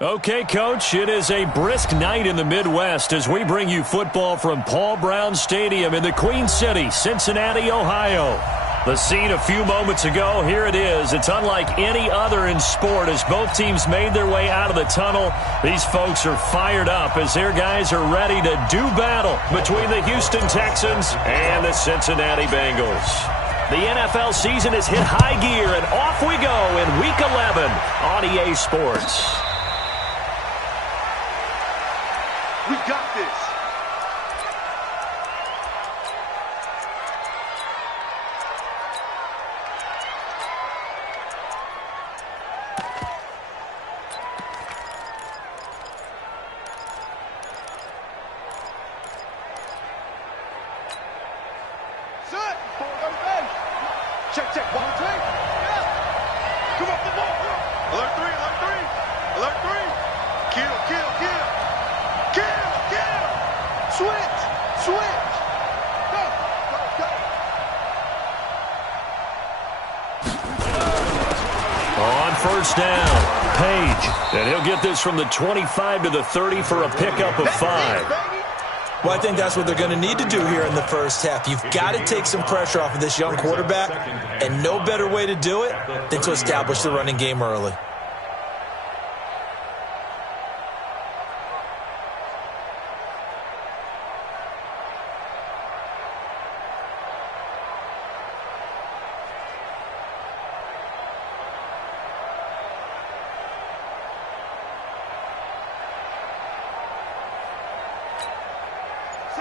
Okay, Coach, it is a brisk night in the Midwest as we bring you football from Paul Brown Stadium in the Queen City, Cincinnati, Ohio. The scene a few moments ago, here it is. It's unlike any other in sport as both teams made their way out of the tunnel. These folks are fired up as their guys are ready to do battle between the Houston Texans and the Cincinnati Bengals. The NFL season has hit high gear, and off we go in Week 11 on EA Sports. We got this. Set. Check, check. 1, 2. Yeah. Come up the ball. Alert 3, alert 3. Alert 3. Kill, kill, kill. Kill, kill. Switch, switch. Go, go, go. On first down, Page. And he'll get this from the 25 to the 30 for a pickup of 5. Well, I think that's what they're going to need to do here in the first half. You've got to take some pressure off of this young quarterback, and no better way to do it than to establish the running game early.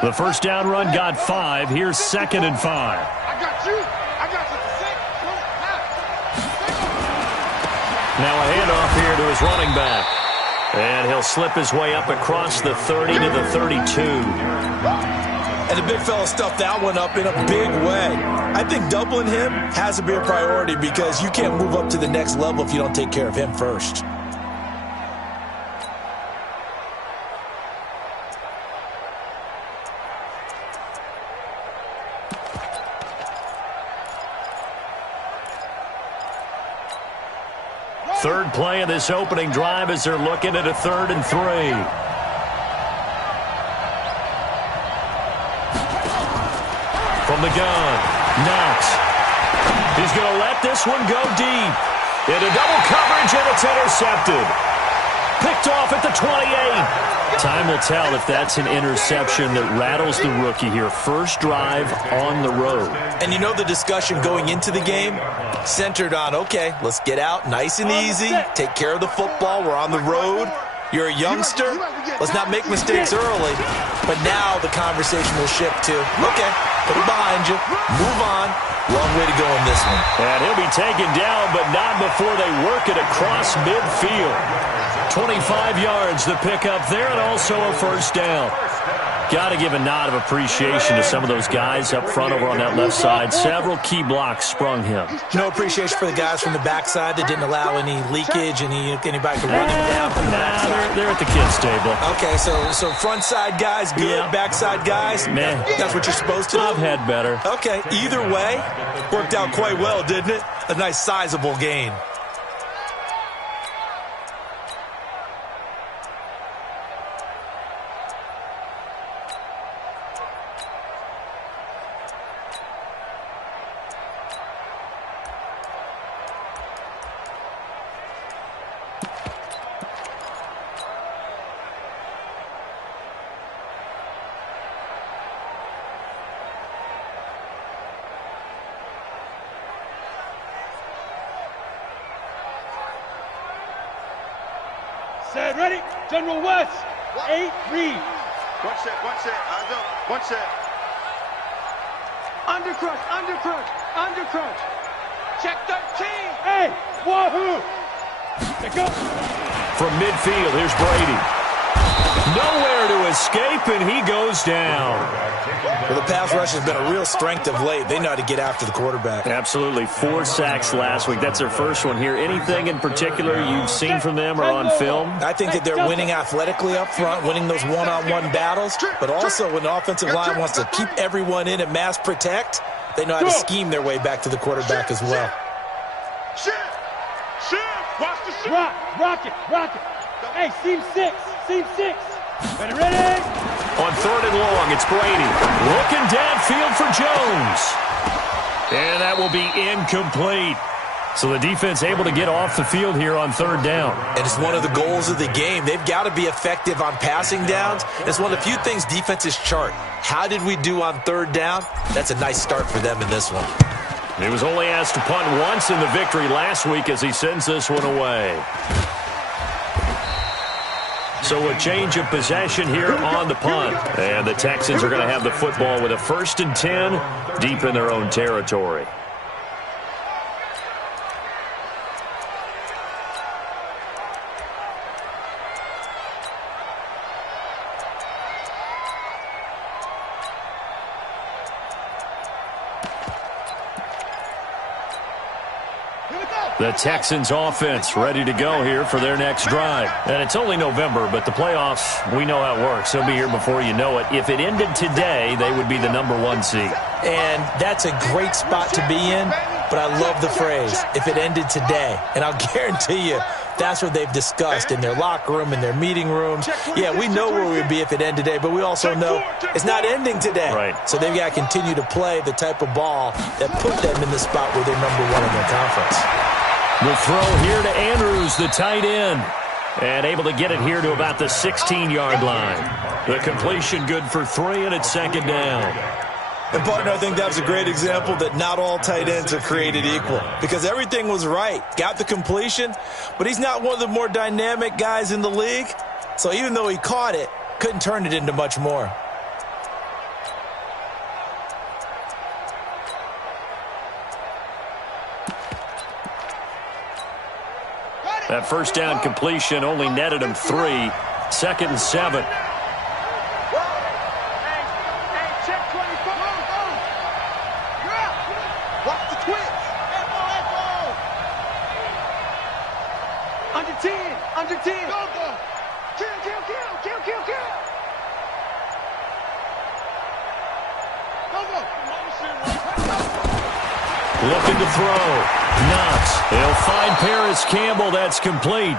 The first down run got 5. Here's 2nd and 5. I got you. I got you. Now a handoff here to his running back. And he'll slip his way up across the 30 to the 32. And the big fella stuffed that one up in a big way. I think doubling him has to be a priority because you can't move up to the next level if you don't take care of him first. Third play of this opening drive as they're looking at a 3rd and 3. From the gun, Knox. He's going to let this one go deep. Into double coverage, and it's intercepted. Picked off at the 28. Time will tell if that's an interception that rattles the rookie here. First drive on the road. And you know the discussion going into the game centered on, okay, let's get out nice and easy, take care of the football, we're on the road. You're a youngster, let's not make mistakes early. But now the conversation will shift to, okay, put it behind you, move on. Long way to go in this one. And he'll be taken down, but not before they work it across midfield. 25 yards the pickup there, and also a first down. Got to give a nod of appreciation to some of those guys up front over on that left side. Several key blocks sprung him. No appreciation for the guys from the backside that didn't allow any leakage, anybody to run him down from the backside. They're at the kids' table. Okay, so front side guys good, yeah. Backside guys, man, that's what you're supposed to do. I've had better. Okay, either way, worked out quite well, didn't it? A nice sizable gain. Set, ready? General West, 8, read. One set, eyes up, one set. Undercrush, undercrush, undercrush. Check 13. Hey, wahoo. Pick up. From midfield, here's Brady. Nowhere to escape, and he goes down. Well, the pass rush has been a real strength of late. They know how to get after the quarterback. Absolutely. 4 sacks last week. That's their first one here. Anything in particular you've seen from them or on film? I think that they're winning athletically up front, winning those one-on-one battles, but also when the offensive line wants to keep everyone in and mass protect, they know how to scheme their way back to the quarterback as well. Shift! Watch the shift! Rock it! Hey, seam six. Ready. On 3rd and long, it's Brady. Looking downfield for Jones. And that will be incomplete. So the defense able to get off the field here on 3rd down. And it's one of the goals of the game. They've got to be effective on passing downs. It's one of the few things defenses chart. How did we do on 3rd down? That's a nice start for them in this one. He was only asked to punt once in the victory last week as he sends this one away. So a change of possession here on the punt. And the Texans are going to have the football with a 1st and 10 deep in their own territory. The Texans offense ready to go here for their next drive. And it's only November, but the playoffs, we know how it works. They'll be here before you know it. If it ended today, they would be the #1 seed. And that's a great spot to be in, but I love the phrase, if it ended today. And I'll guarantee you, that's what they've discussed in their locker room, in their meeting rooms. Yeah, we know where we'd be if it ended today, but we also know it's not ending today. Right. So they've got to continue to play the type of ball that put them in the spot where they're #1 in their conference. The throw here to Andrews, the tight end. And able to get it here to about the 16-yard line. The completion good for 3, and it's 2nd down. And, partner, I think that's a great example that not all tight ends are created equal. Because everything was right. Got the completion, but he's not one of the more dynamic guys in the league. So even though he caught it, couldn't turn it into much more. That 1st down completion only netted him 3. 2nd and 7. Check 24. Watch the twitch. Under 10. Looking to throw. Knox. He'll find Paris Campbell. That's complete.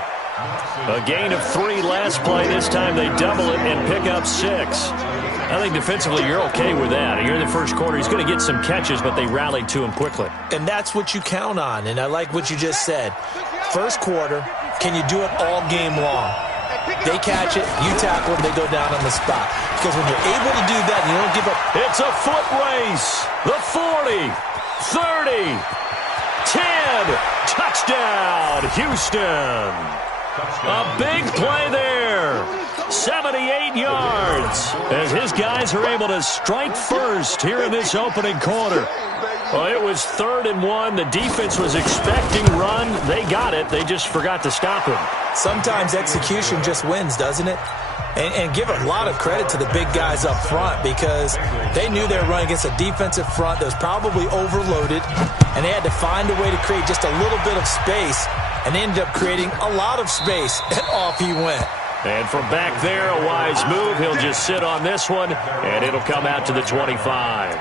A gain of 3 last play. This time they double it and pick up 6. I think defensively you're okay with that. Here in the first quarter, he's going to get some catches, but they rallied to him quickly. And that's what you count on, and I like what you just said. First quarter, can you do it all game long? They catch it, you tackle them, they go down on the spot. Because when you're able to do that, you don't give up. It's a foot race. The 40, 30, 10. Touchdown, Houston. A big play there. 78 yards as his guys are able to strike first here in this opening quarter. Well, it was 3rd and 1. The defense was expecting run. They got it. They just forgot to stop him. Sometimes execution just wins, doesn't it? And give a lot of credit to the big guys up front because they knew they were running against a defensive front that was probably overloaded, and they had to find a way to create just a little bit of space, and they ended up creating a lot of space, and off he went. And from back there, a wise move. He'll just sit on this one, and it'll come out to the 25.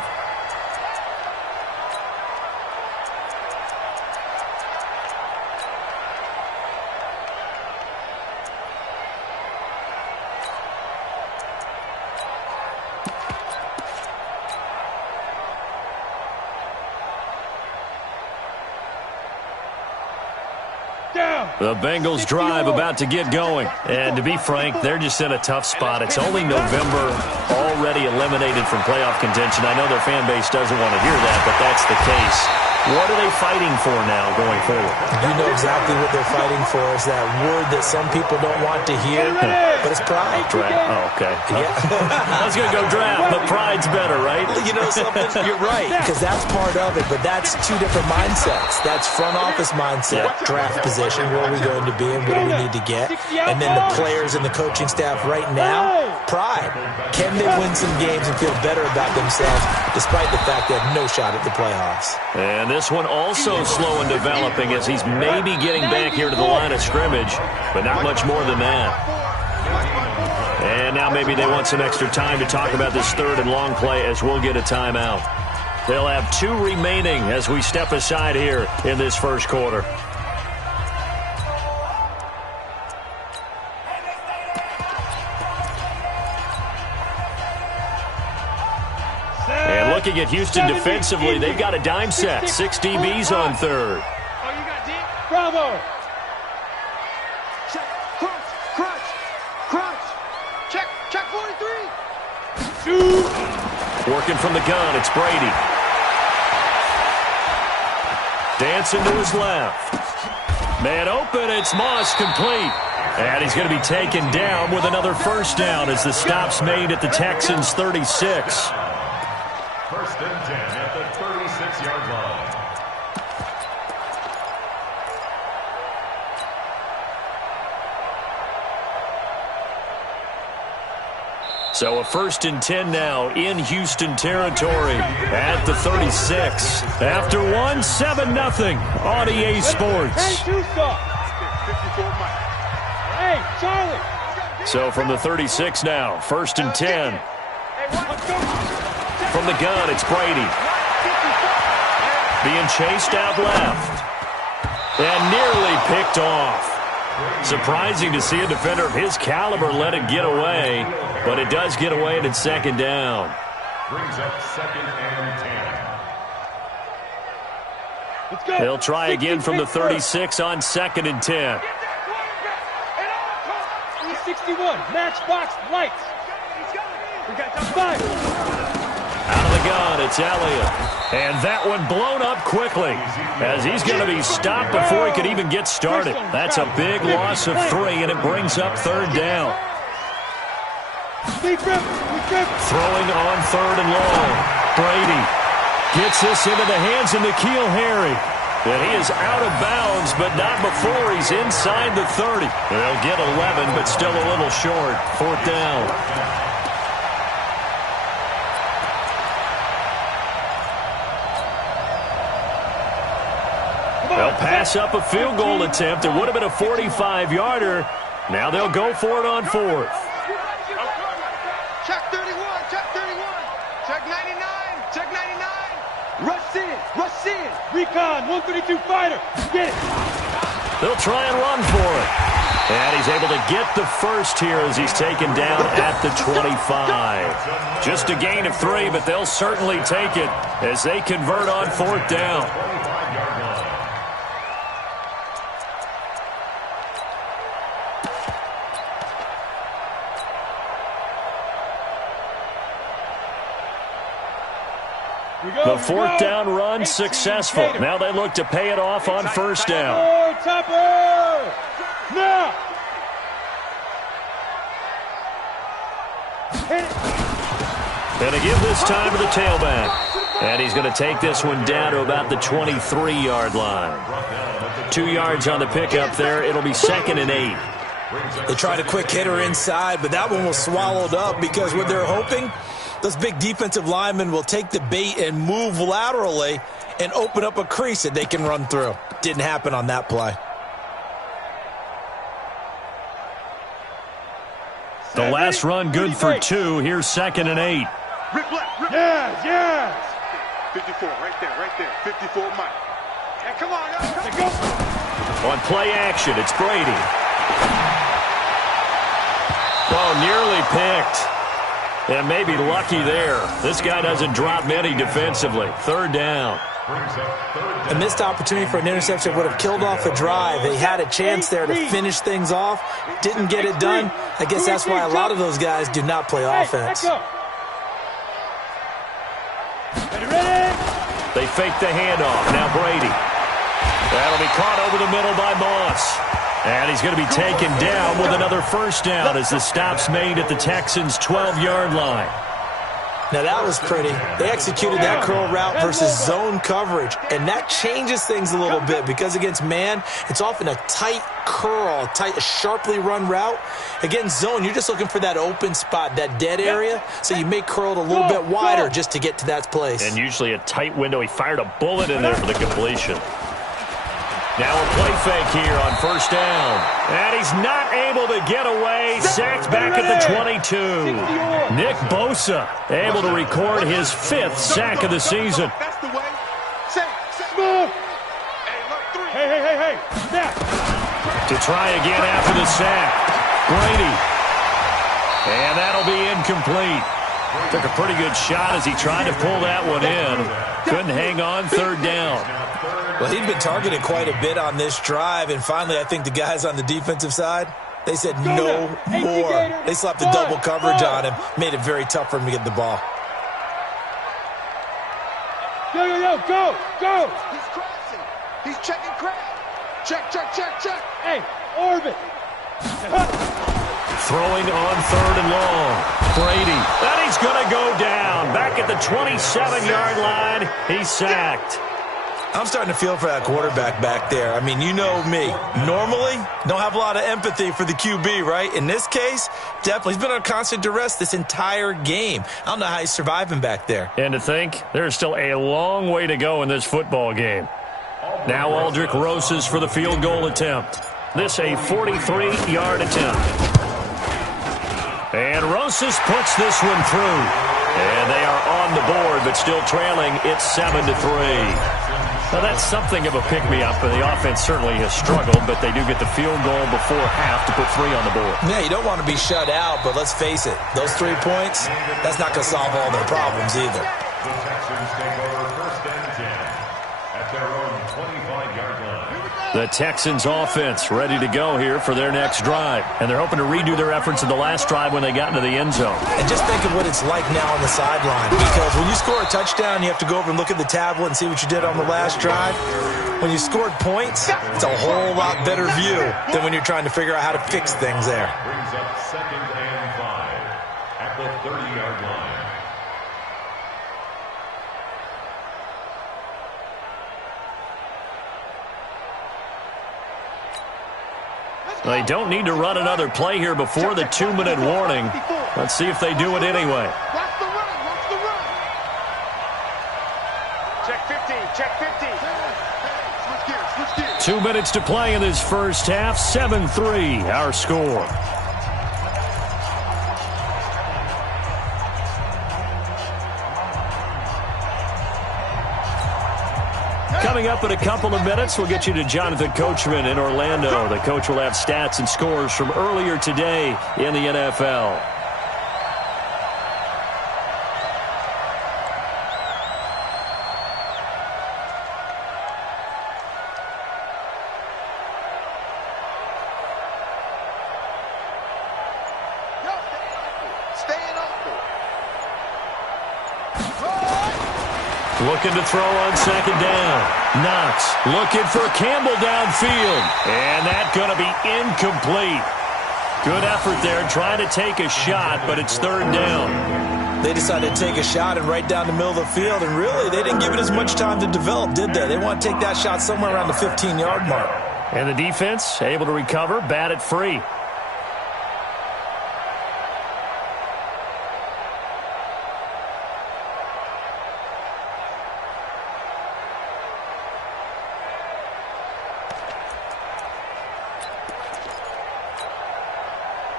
The Bengals drive about to get going. And to be frank, they're just in a tough spot. It's only November, already eliminated from playoff contention. I know their fan base doesn't want to hear that, but that's the case. What are they fighting for now going forward? You know exactly what they're fighting for. Is that word that some people don't want to hear, but it's pride. Draft. Oh, okay. Yeah. I was going to go draft, but pride's better, right? You know something? You're right, because that's part of it, but that's two different mindsets. That's front office mindset, draft position, where are we going to be and what do we need to get? And then the players and the coaching staff right now, pride. Can they win some games and feel better about themselves despite the fact they have no shot at the playoffs? And this one also slow in developing as he's maybe getting back here to the line of scrimmage, but not much more than that. And now maybe they want some extra time to talk about this 3rd and long play as we'll get a timeout. They'll have 2 remaining as we step aside here in this first quarter. looking at Houston defensively, they've got a dime set. 6 DBs on third. Oh, you got D? Bravo. Check, crunch. Check 43. Shoot. Working from the gun, it's Brady. Dancing to his left. Man open, it's Moss, complete. And he's going to be taken down with another first down as the stop's made at the Texans' 36. First and 10 at the 36-yard line. So a first and 10 now in Houston territory at the 36. After one, 7-0 on EA Sports. Hey, too soft. Hey, Charlie. So from the 36 now, first and 10. From the gun, it's Brady. Being chased out left. And nearly picked off. Surprising to see a defender of his caliber let it get away, but it does get away and it's second down. Brings up second and 10. Let's go. They'll try again from the 36 on second and 10. 61, matchbox lights. We got the five. Out of the gun, it's Elliott. And that one blown up quickly as he's going to be stopped before he could even get started. That's a big loss of 3, and it brings up third down. Throwing on third and long. Brady gets this into the hands of N'Keal Harry. And he is out of bounds, but not before he's inside the 30. They'll get 11, but still a little short. Fourth down. They'll pass up a field goal attempt. It would have been a 45-yarder. Now they'll go for it on fourth. Check 31. Check 99. Check 99. Rush in. Recon, 132 fighter. Get it. They'll try and run for it. And he's able to get the first here as he's taken down at the 25. Just a gain of 3, but they'll certainly take it as they convert on fourth down. The fourth down run successful. Now they look to pay it off on first down. Topper! Now! And to give this time to the tailback. And he's going to take this one down to about the 23-yard line. 2 yards on the pickup there. It'll be second and 8. They tried a quick hitter inside, but that one was swallowed up because what they're hoping, those big defensive linemen will take the bait and move laterally and open up a crease that they can run through. Didn't happen on that play. The last run good for 2. Here's second and 8. Yes! 54, right there. 54, Mike. Hey, come on, Let's go. On play action, it's Brady. Oh, nearly picked. And maybe lucky there. This guy doesn't drop many defensively. Third down. A missed opportunity for an interception would have killed off a drive. They had a chance there to finish things off. Didn't get it done. I guess that's why a lot of those guys do not play offense. They fake the handoff. Now Brady. That'll be caught over the middle by Moss. And he's going to be taken down with another first down as the stop's made at the Texans' 12-yard line. Now that was pretty. They executed that curl route versus zone coverage, and that changes things a little bit because against man, it's often a tight curl, a sharply run route. Against zone, you're just looking for that open spot, that dead area, so you make curl a little bit wider just to get to that place. And usually a tight window. He fired a bullet in there for the completion. Now a play fake here on first down. And he's not able to get away. Sacked back at the 22. Nick Bosa able to record his 5th sack of the season. That's the way. Say. Move. Hey. Snap. To try again after the sack. Brady. And that'll be incomplete. Took a pretty good shot as he tried to pull that one in. Couldn't hang on, third down. Well, he'd been targeted quite a bit on this drive, and finally I think the guys on the defensive side, they said no more. They slapped the double coverage on him, made it very tough for him to get the ball. Go! He's crossing. He's checking crowd. Check. Hey, orbit. Throwing on third and long. Brady. And he's going to go down. Back at the 27-yard line. He's sacked. I'm starting to feel for that quarterback back there. I mean, you know me. Normally, don't have a lot of empathy for the QB, right? In this case, definitely. He's been on constant duress this entire game. I don't know how he's surviving back there. And to think, there's still a long way to go in this football game. Now Aldrick Rosas for the field goal attempt. This a 43-yard attempt. And Rosas puts this one through. And they are on the board, but still trailing. It's 7-3. Now, that's something of a pick-me-up, and the offense certainly has struggled, but they do get the field goal before half to put 3 on the board. Yeah, you don't want to be shut out, but let's face it, those 3 points, that's not going to solve all their problems either. The Texans take over first and 10 at their own 25-yard line. The Texans offense ready to go here for their next drive, and they're hoping to redo their efforts in the last drive when they got into the end zone. And just think of what it's like now on the sideline, because when you score a touchdown, you have to go over and look at the tablet and see what you did on the last drive. When you scored points, it's a whole lot better view than when you're trying to figure out how to fix things there. Brings up second and 5 at the 30-yard line. They don't need to run another play here before the 2-minute warning. Let's see if they do it anyway. Watch the run. Check 15. Switch gears. 2 minutes to play in this first half. 7-3, our score. Coming up in a couple of minutes, we'll get you to Jonathan Coachman in Orlando. The coach will have stats and scores from earlier today in the NFL. Looking to throw on second down. Knox looking for Campbell downfield. And that's going to be incomplete. Good effort there trying to take a shot, but it's third down. They decided to take a shot and right down the middle of the field, and really, they didn't give it as much time to develop, did they? They want to take that shot somewhere around the 15-yard mark. And the defense able to recover, bat it free.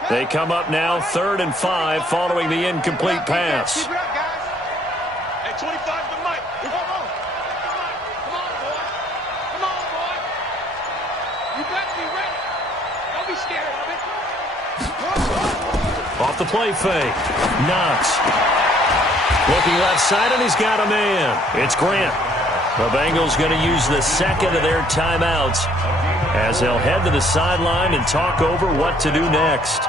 They come up now, 3rd and 5, following the incomplete pass. Keep it up, guys. Hey, 25 to Mike. Come on, boy. You better be ready. Don't be scared of it. Off the play fake. Knox. Looking left side, and he's got a man. It's Grant. The Bengals going to use the second of their timeouts as they'll head to the sideline and talk over what to do next.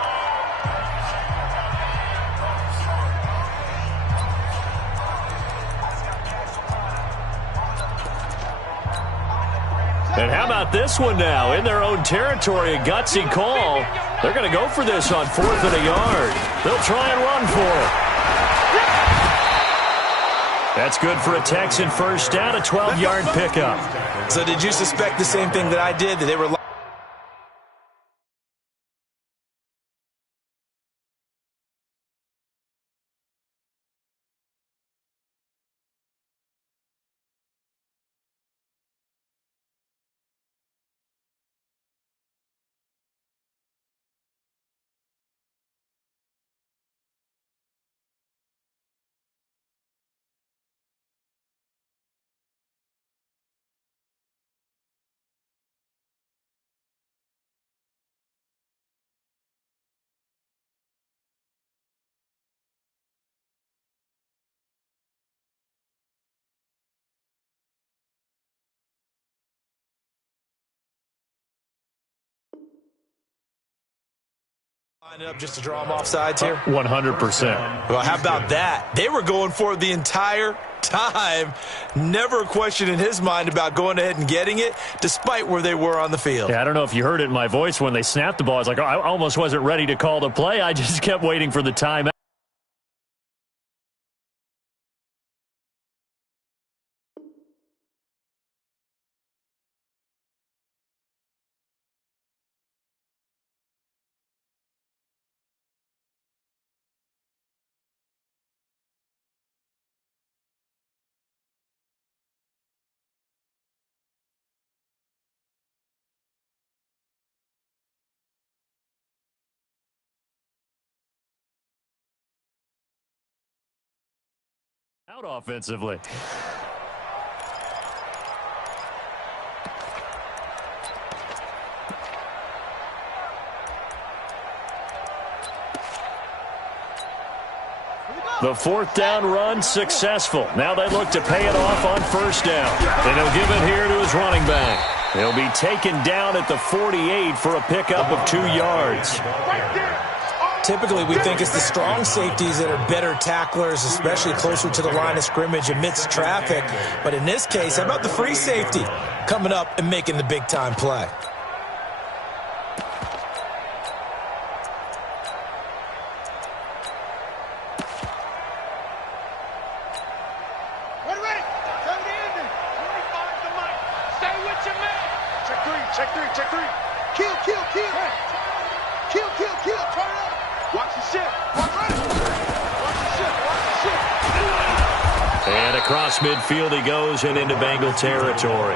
And how about this one now? In their own territory, a gutsy call. They're going to go for this on 4th and a yard. They'll try and run for it. That's good for a Texan first down, a 12-yard pickup. So did you suspect the same thing that I did, that they were Up just to draw them off sides here? 100%. Well, how about that? They were going for it the entire time. Never a question in his mind about going ahead and getting it, despite where they were on the field. Yeah, I don't know if you heard it in my voice when they snapped the ball. I was like, oh, I almost wasn't ready to call the play. I just kept waiting for the timeout. Out offensively. The fourth down run successful. Now they look to pay it off on first down. And he'll give it here to his running back. He'll be taken down at the 48 for a pickup of 2 yards. Typically, we think it's the strong safeties that are better tacklers, especially closer to the line of scrimmage amidst traffic. But in this case, how about the free safety coming up and making the big-time play? Check three. Kill. Turn up. Watch the shift. Watch the shift. And across midfield he goes and into Bengal territory.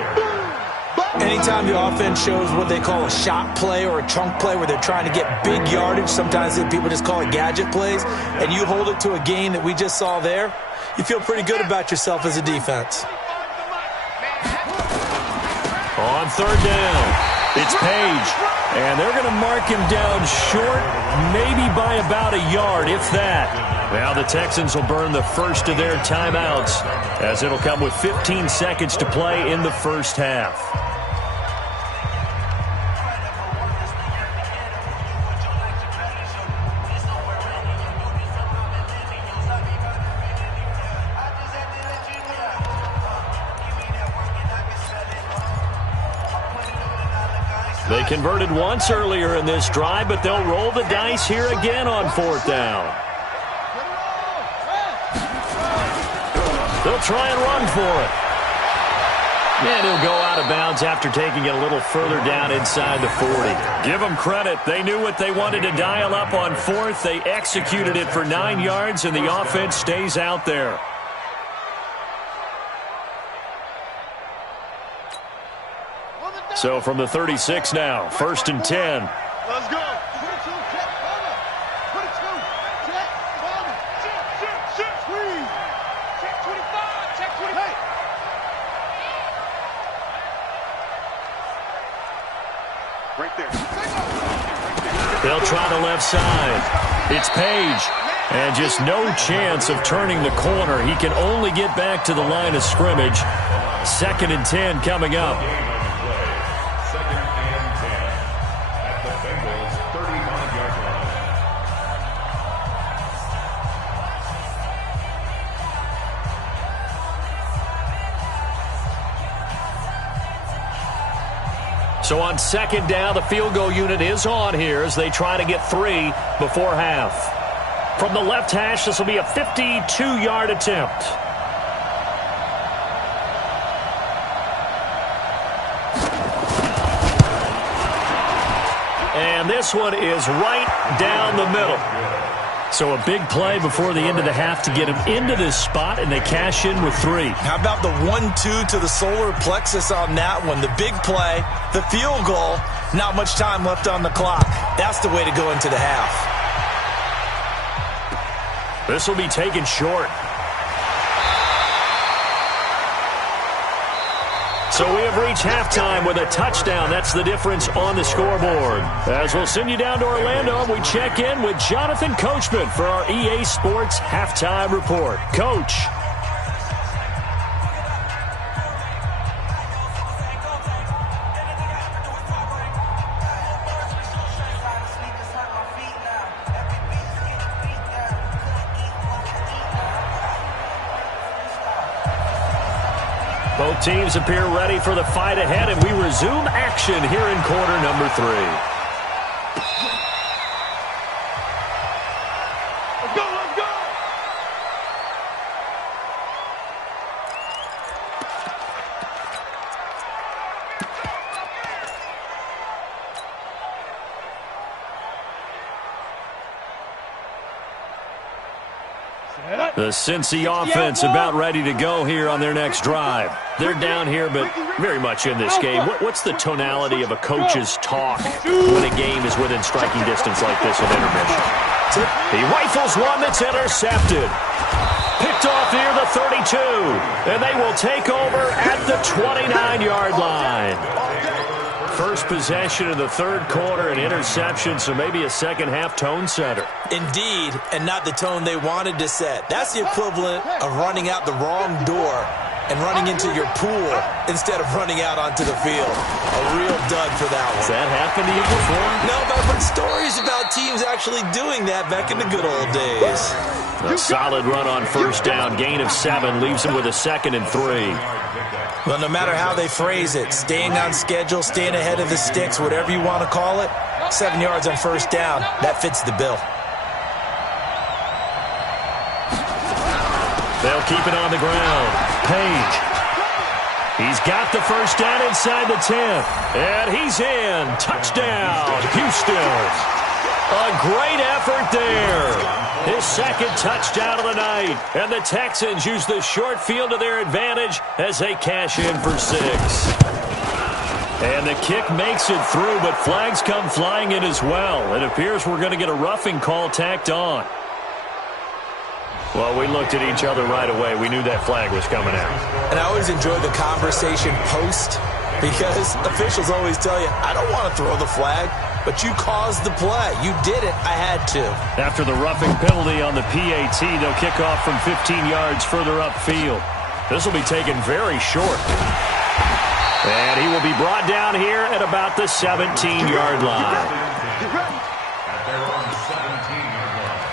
Anytime the offense shows what they call a shot play or a chunk play where they're trying to get big yardage, sometimes people just call it gadget plays, and you hold it to a gain that we just saw there, you feel pretty good about yourself as a defense. On third down, it's Page. And they're going to mark him down short, maybe by about a yard, if that. Now the Texans will burn the first of their timeouts, as it'll come with 15 seconds to play in the first half. They converted once earlier in this drive, but they'll roll the dice here again on fourth down. They'll try and run for it. And he'll go out of bounds after taking it a little further down inside the 40. Give them credit. They knew what they wanted to dial up on fourth. They executed it for 9 yards, and the offense stays out there. So from the 36 now, 1st and 10. Let's go. 22, check, cover. 22, check, cover. Check, squeeze. Check 25, check 28. Right there. They'll try the left side. It's Page. And just no chance of turning the corner. He can only get back to the line of scrimmage. 2nd and 10 coming up. So on 2nd down, the field goal unit is on here as they try to get 3 before half. From the left hash, this will be a 52-yard attempt. And this one is right down the middle. So a big play before the end of the half to get him into this spot, and they cash in with 3. How about the 1-2 to the solar plexus on that one? The big play, the field goal, not much time left on the clock. That's the way to go into the half. This will be taken short. So we have reached halftime with a touchdown. That's the difference on the scoreboard. As we'll send you down to Orlando, we check in with Jonathan Coachman for our EA Sports Halftime Report. Coach. teams appear ready for the fight ahead, and we resume action here in quarter number 3. Let's go, let's go! The Cincy offense about ready to go here on their next drive. They're down here, but very much in this game. What's the tonality of a coach's talk when a game is within striking distance like this with intermission? He rifles one that's intercepted. Picked off near the 32, and they will take over at the 29-yard line. First possession of the third quarter, an interception, so maybe a second-half tone setter. Indeed, and not the tone they wanted to set. That's the equivalent of running out the wrong door and running into your pool instead of running out onto the field. A real dud for that one. Has that happened to you before? No, but I've heard stories about teams actually doing that back in the good old days. A solid run on first down. Gain of 7 leaves him with a 2nd and 3. Well, no matter how they phrase it, staying on schedule, staying ahead of the sticks, whatever you want to call it, 7 yards on first down, that fits the bill. They'll keep it on the ground. Page. He's got the first down inside the 10. And he's in. Touchdown, Houston. A great effort there. His second touchdown of the night. And the Texans use the short field to their advantage as they cash in for 6. And the kick makes it through, but flags come flying in as well. It appears we're going to get a roughing call tacked on. Well, we looked at each other right away. We knew that flag was coming out. And I always enjoy the conversation post because officials always tell you, I don't want to throw the flag, but you caused the play. You did it. I had to. After the roughing penalty on the PAT, they'll kick off from 15 yards further upfield. This will be taken very short. And he will be brought down here at about the 17-yard line. At their own 17-yard line.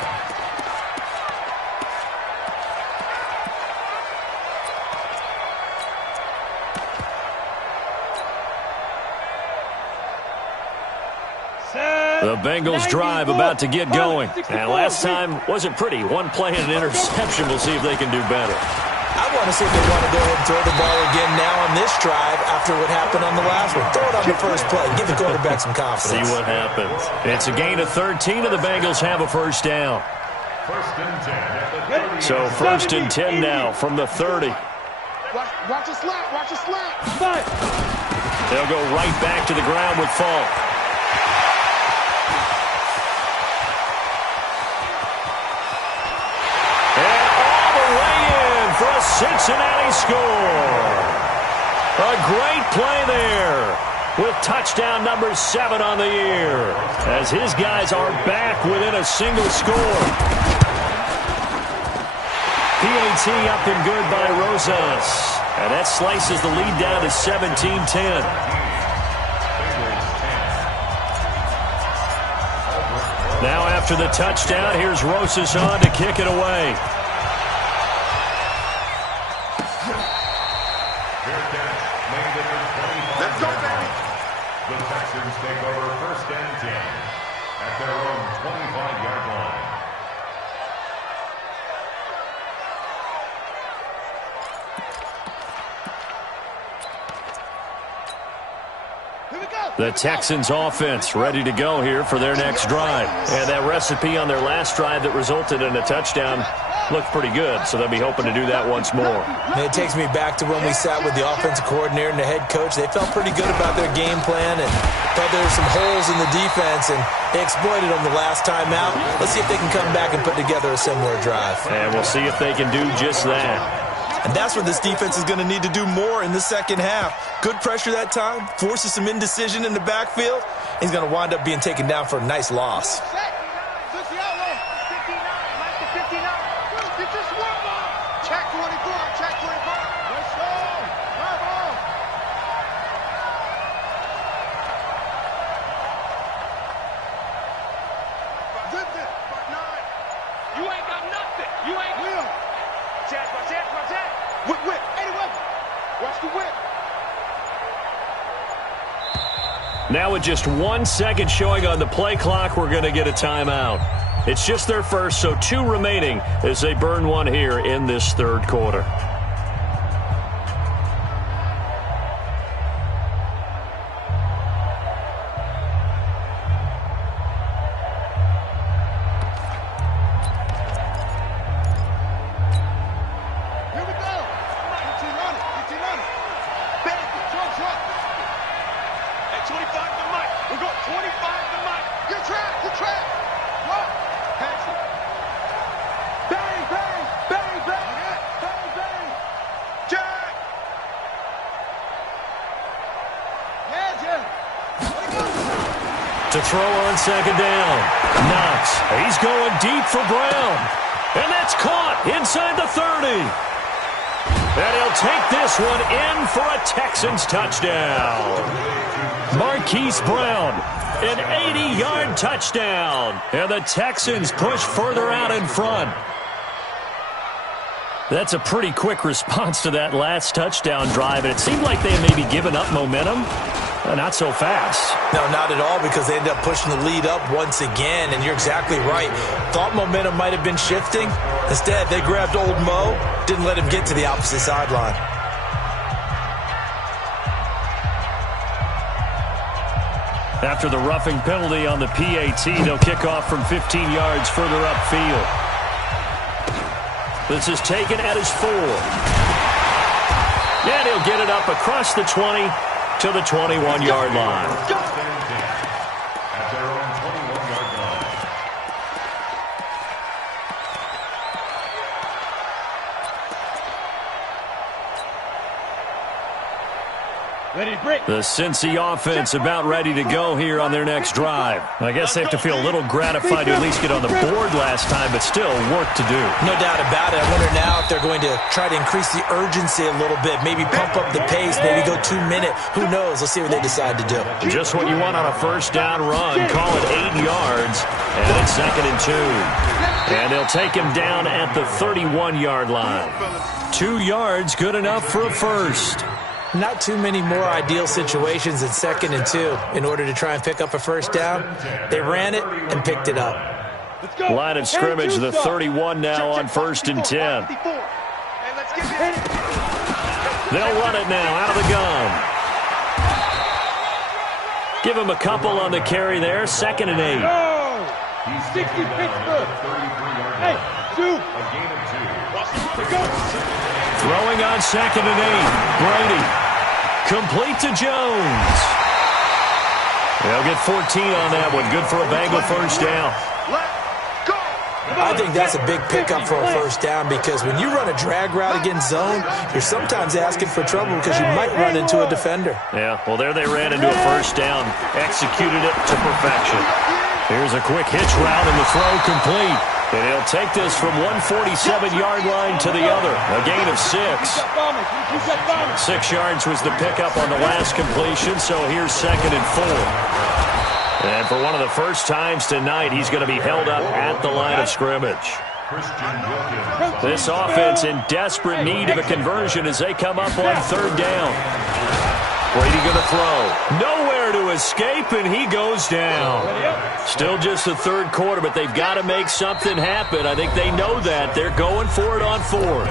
The Bengals drive about to get going. And last time wasn't pretty. One play and an interception. We'll see if they can do better. I want to see if they want to go ahead and throw the ball again now on this drive after what happened on the last one. Throw it on the first play. Give the quarterback some confidence. See what happens. It's a gain of 13, and the Bengals have a first down. First and 10 at the 30. So first and 10 now from the 30. Watch a slant, watch a slant. They'll go right back to the ground with Falk. For a Cincinnati score. A great play there with touchdown number 7 on the year as his guys are back within a single score. PAT up and good by Rosas. And that slices the lead down to 17-10. Now after the touchdown, here's Rosas on to kick it away. Let's go, baby. The Texans take over first and 10 at their own 25-yard line. Here we go. The Texans offense ready to go here for their next drive. And that recipe on their last drive that resulted in a touchdown looked pretty good, so they'll be hoping to do that once more. And it takes me back to when we sat with the offensive coordinator and the head coach. They felt pretty good about their game plan and thought there were some holes in the defense, and they exploited them the last time out. Let's see if they can come back and put together a similar drive. And we'll see if they can do just that. And that's what this defense is going to need to do more in the second half. Good pressure that time, forces some indecision in the backfield. He's going to wind up being taken down for a nice loss. Check 24, check 24. Let's go. Come on. Zip it. 9. You ain't got nothing. You ain't Will. Check, watch it, watch it. Whip, whip. Anyway. Watch the whip. Now with just 1 second showing on the play clock, we're going to get a timeout. It's just their first, so 2 remaining as they burn one here in this third quarter. To throw on second down. Knox. He's going deep for Brown. And that's caught inside the 30. And he'll take this one in for a Texans touchdown. Marquise Brown, an 80-yard touchdown. And the Texans push further out in front. That's a pretty quick response to that last touchdown drive. And it seemed like they had maybe given up momentum. Not so fast. No, not at all, because they ended up pushing the lead up once again, and you're exactly right. Thought momentum might have been shifting. Instead, they grabbed old Mo, didn't let him get to the opposite sideline. After the roughing penalty on the PAT, they'll kick off from 15 yards further upfield. This is taken at his 4. And he'll get it up across the 20 to the 21-yard line. At their own 21-yard line. Ready, break. The Cincy offense about ready to go here on their next drive. I guess they have to feel a little gratified to at least get on the board last time, but still work to do. No doubt about it. I wonder now if they're going to try to increase the urgency a little bit, maybe pump up the pace, maybe go 2-minute. Who knows? Let's see what they decide to do. Just what you want on a first down run. Call it 8 yards, and it's 2nd and 2. And they'll take him down at the 31-yard line. 2 yards, good enough for a first. Not too many more ideal situations in 2nd and 2 in order to try and pick up a first down. They ran it and picked it up. Line of scrimmage, the 31 now on 1st and 10. They'll run it now out of the gun. Give him a couple on the carry there. 2nd and 8. 60 Pittsburgh. Hey, 2. Throwing on 2nd and 8. Brady. Complete to Jones. They'll get 14 on that one. Good for a Bengal first down. I think that's a big pickup for a first down, because when you run a drag route against zone, you're sometimes asking for trouble because you might run into a defender. Yeah, well, there they ran into a first down. Executed it to perfection. Here's a quick hitch route and the throw complete. And he'll take this from 147-yard line to the other. A gain of 6. 6 yards was the pickup on the last completion, so here's 2nd and 4. And for one of the first times tonight, he's going to be held up at the line of scrimmage. This offense in desperate need of a conversion as they come up on 3rd down. Brady going to throw. Nowhere to escape, and he goes down. Still just the 3rd quarter, but they've got to make something happen. I think they know that. They're going for it on 4th.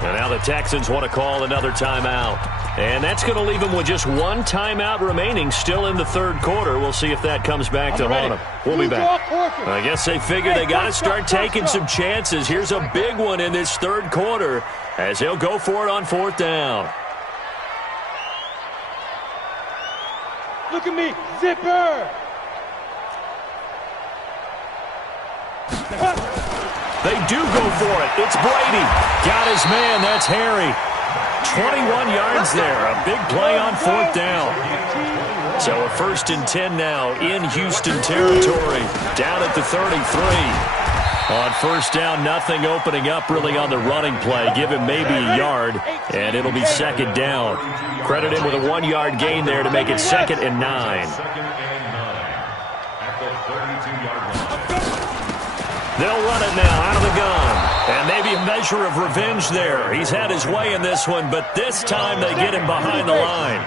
And now the Texans want to call another timeout. And that's going to leave them with just 1 timeout remaining still in the 3rd quarter. We'll see if that comes back to haunt them. We'll be back. I guess they figure they got to start taking some chances. Here's a big one in this 3rd quarter as they'll go for it on 4th down. Look at me, zipper! They do go for it. It's Brady. Got his man. That's Harry. 21 yards there. A big play on 4th down. So a 1st and 10 now in Houston territory. Down at the 33. On 1st down, nothing opening up really on the running play. Give him maybe a yard, and it'll be 2nd down. Credit him with a 1-yard gain there to make it 2nd and 9. They'll run it now out of the gun. And maybe a measure of revenge there. He's had his way in this one, but this time they get him behind the line.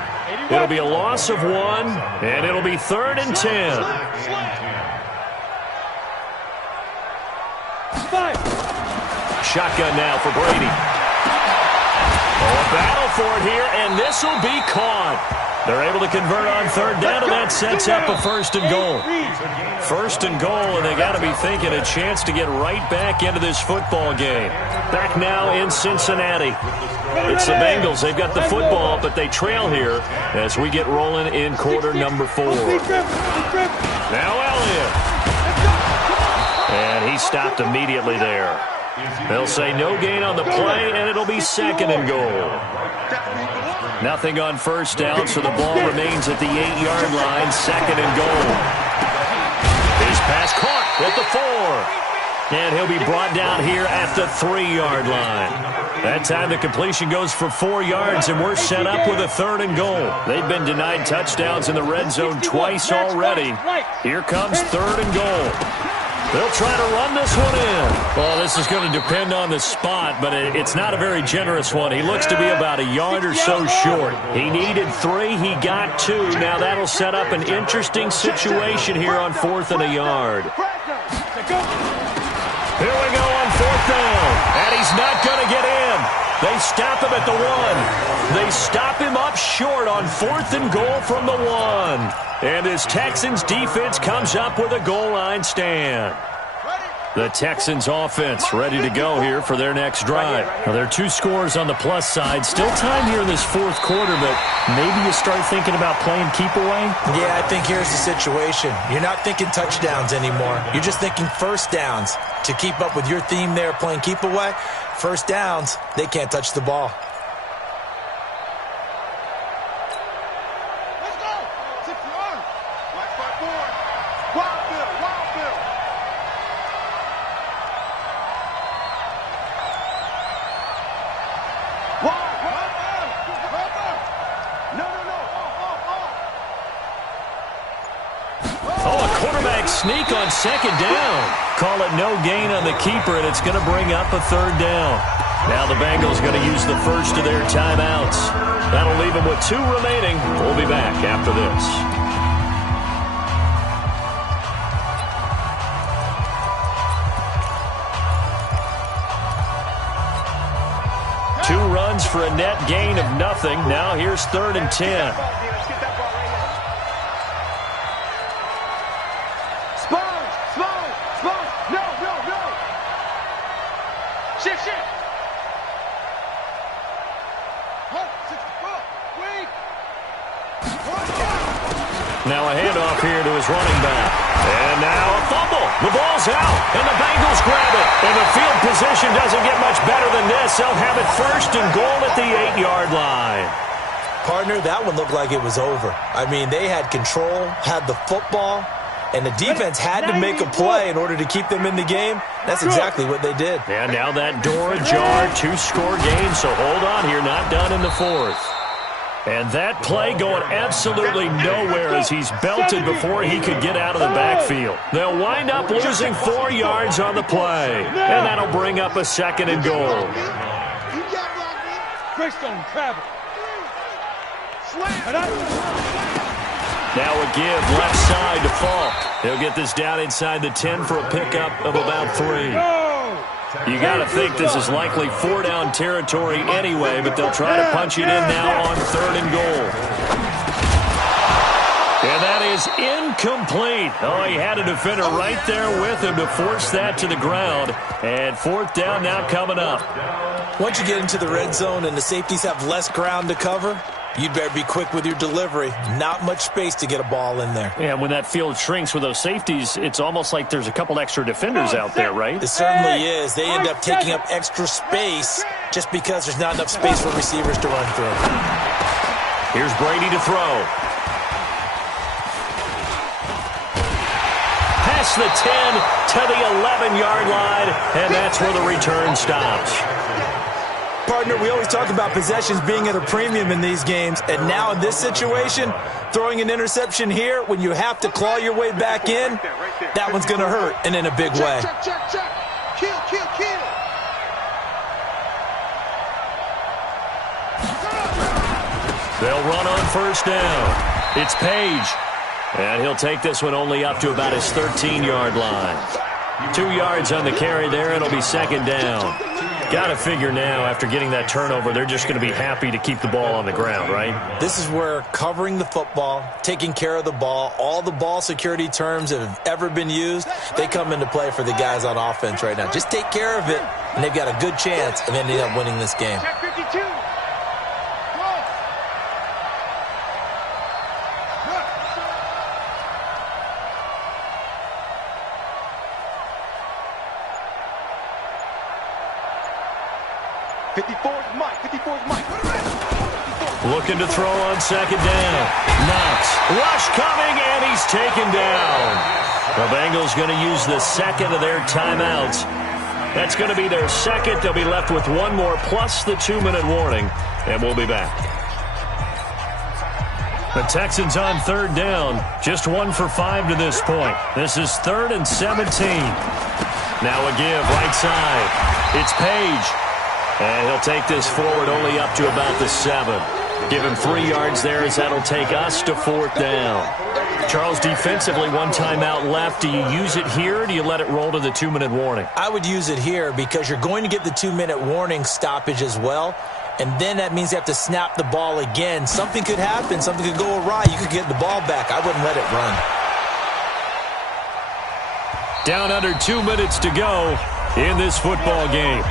It'll be a loss of 1, and it'll be 3rd and 10. Shotgun now for Brady. Oh, a battle for it here, and this will be caught. They're able to convert on 3rd down, and that sets up a 1st and goal. 1st and goal, and they got to be thinking a chance to get right back into this football game. Back now in Cincinnati. It's the Bengals. They've got the football, but they trail here as we get rolling in quarter number 4. Now Elliott. And he stopped immediately there. They'll say no gain on the play, and it'll be 2nd and goal. Nothing on 1st down, so the ball remains at the 8-yard line, 2nd and goal. His pass caught at the 4. And he'll be brought down here at the 3-yard line. That time the completion goes for 4 yards, and we're set up with a 3rd and goal. They've been denied touchdowns in the red zone twice already. Here comes 3rd and goal. They'll try to run this one in. Well, this is going to depend on the spot, but it's not a very generous one. He looks to be about a yard or so short. He needed 3. He got 2. Now that'll set up an interesting situation here on 4th and a yard. Here we go on 4th down, and he's not going to get in. They stop him at the 1. They stop him up short on 4th and goal from the 1. And this Texans defense comes up with a goal line stand. The Texans offense ready to go here for their next drive. Now, there are 2 scores on the plus side. Still time here in this 4th quarter, but maybe you start thinking about playing keep away? Yeah, I think here's the situation. You're not thinking touchdowns anymore. You're just thinking 1st downs. To keep up with your theme there, playing keep away, 1st downs, they can't touch the ball. Sneak on 2nd down. Call it no gain on the keeper, and it's going to bring up a 3rd down. Now the Bengals going to use the first of their timeouts. That'll leave them with 2 remaining. We'll be back after this. 2 runs for a net gain of nothing. Now here's 3rd and 10. Now a handoff here to his running back. And now a fumble. The ball's out, and the Bengals grab it. And the field position doesn't get much better than this. They'll have it 1st and goal at the 8-yard line. Partner, that one looked like it was over. I mean, they had control, had the football, and the defense had to make a play in order to keep them in the game. That's exactly what they did. And now that door ajar, 2-score game, so hold on here, not done in the 4th. And that play going absolutely nowhere as he's belted before he could get out of the backfield. They'll wind up losing 4 yards on the play. And that'll bring up a 2nd and goal. Now a give left side to Falk. He'll get this down inside the 10 for a pickup of about 3. You got to think this is likely 4-down territory anyway, but they'll try to punch it in now on 3rd and goal. And that is incomplete. Oh, he had a defender right there with him to force that to the ground. And 4th down now coming up. Once you get into the red zone and the safeties have less ground to cover, you'd better be quick with your delivery. Not much space to get a ball in there. Yeah, when that field shrinks with those safeties, it's almost like there's a couple extra defenders out there, right? It certainly is. They end up taking up extra space just because there's not enough space for receivers to run through. Here's Brady to throw. Past the 10 to the 11-yard line, and that's where the return stops. Partner, we always talk about possessions being at a premium in these games, and now in this situation, throwing an interception here when you have to claw your way back in, that one's going to hurt, and in a big way. Check. Kill. They'll run on first down. It's Page. And he'll take this one only up to about his 13-yard line. 2 yards on the carry there. It'll be second down. Got to figure now, after getting that turnover, they're just going to be happy to keep the ball on the ground, right? This is where covering the football, taking care of the ball, all the ball security terms that have ever been used, they come into play for the guys on offense right now. Just take care of it, and they've got a good chance of ending up winning this game. Check 52. 54's Mike. 54's Mike. Looking to throw on second down. Knox. Rush coming, and he's taken down. The Bengals going to use the second of their timeouts. That's going to be their second. They'll be left with one more plus the 2-minute warning, and we'll be back. The Texans on third down. Just 1 for 5 to this point. This is 3rd and 17. Now a give right side. It's Page. And he'll take this forward only up to about the 7. Give him 3 yards there as that'll take us to 4th down. Charles, defensively, 1 timeout left. Do you use it here or do you let it roll to the 2-minute warning? I would use it here because you're going to get the 2-minute warning stoppage as well. And then that means you have to snap the ball again. Something could happen. Something could go awry. You could get the ball back. I wouldn't let it run. Down under 2 minutes to go in this football game.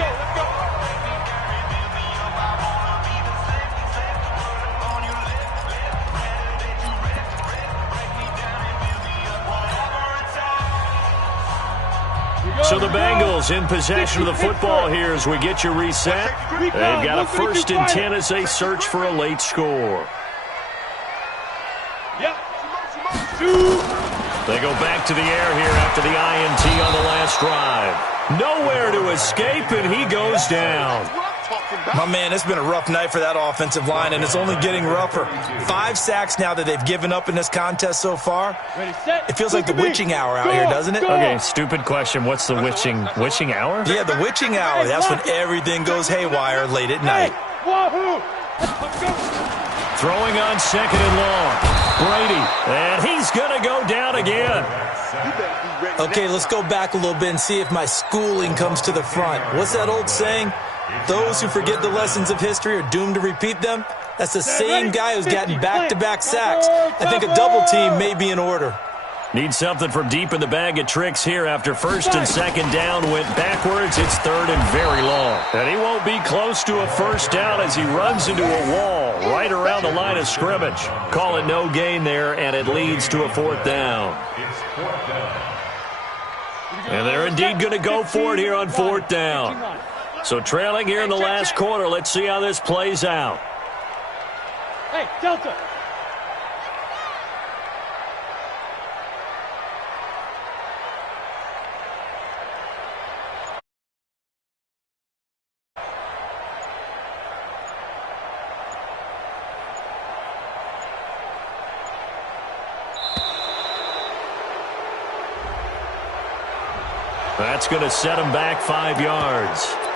So the Bengals in possession of the football here as we get you reset. They've got a 1st and 10 as they search for a late score. They go back to the air here after the INT on the last drive. Nowhere to escape, and he goes down. My man, it's been a rough night for that offensive line, and it's only getting rougher. 5 sacks now that they've given up in this contest so far. It feels like the witching hour out here, doesn't it? Okay, stupid question. What's the witching hour? Yeah, the witching hour. That's when everything goes haywire late at night. Throwing on second and long. Brady, and he's going to go down again. Okay, let's go back a little bit and see if my schooling comes to the front. What's that old saying? Those who forget the lessons of history are doomed to repeat them. That's the same guy who's gotten back-to-back sacks. I think a double team may be in order. Need something from deep in the bag of tricks here after 1st and 2nd down went backwards. It's 3rd and very long. And he won't be close to a 1st down as he runs into a wall right around the line of scrimmage. Call it no gain there, and it leads to a 4th down. And they're indeed going to go for it here on 4th down. So trailing here in the last quarter. Let's see how this plays out. Hey, Delta. That's going to set him back 5 yards.